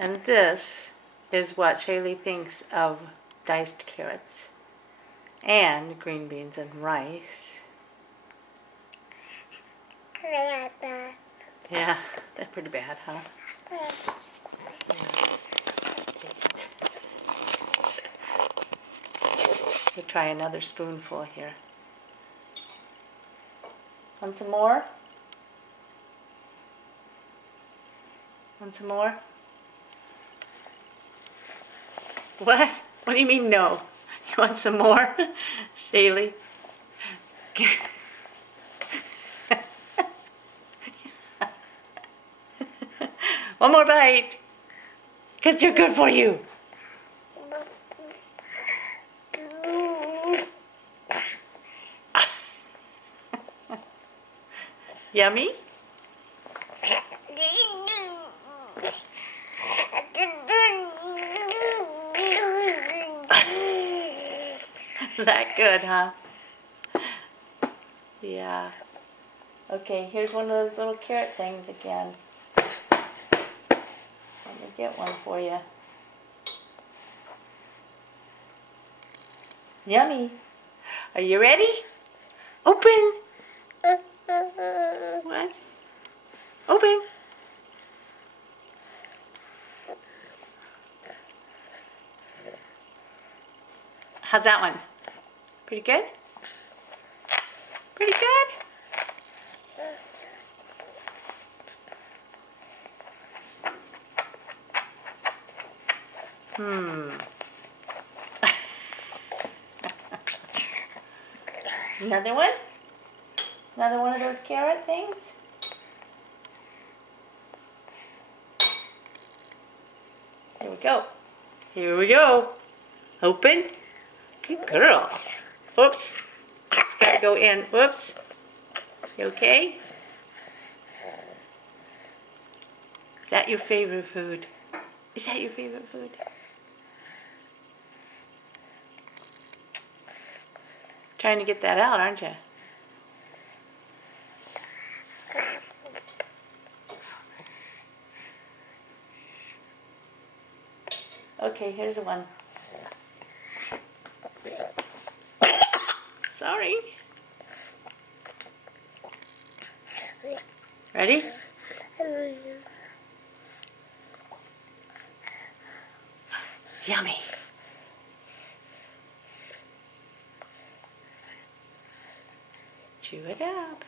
And this is what Shaylee thinks of diced carrots and green beans and rice. Yeah, they're pretty bad, huh? We'll try another spoonful here. Want some more? Want some more? What? What do you mean no? You want some more? Shaylee? One more bite. Because they're good for you. Yummy? That good, huh? Yeah. Okay, here's one of those little carrot things again. Let me get one for you. Yummy. Are you ready? Open. What? Open. How's that one? Pretty good? Pretty good? Another one? Another one of those carrot things? Here we go. Here we go. Open. Good girl. Whoops. Gotta go in. Whoops. You okay? Is that your favorite food? Is that your favorite food? Trying to get that out, aren't you? Okay, here's the one. Sorry. Ready? Yummy. Chew it up.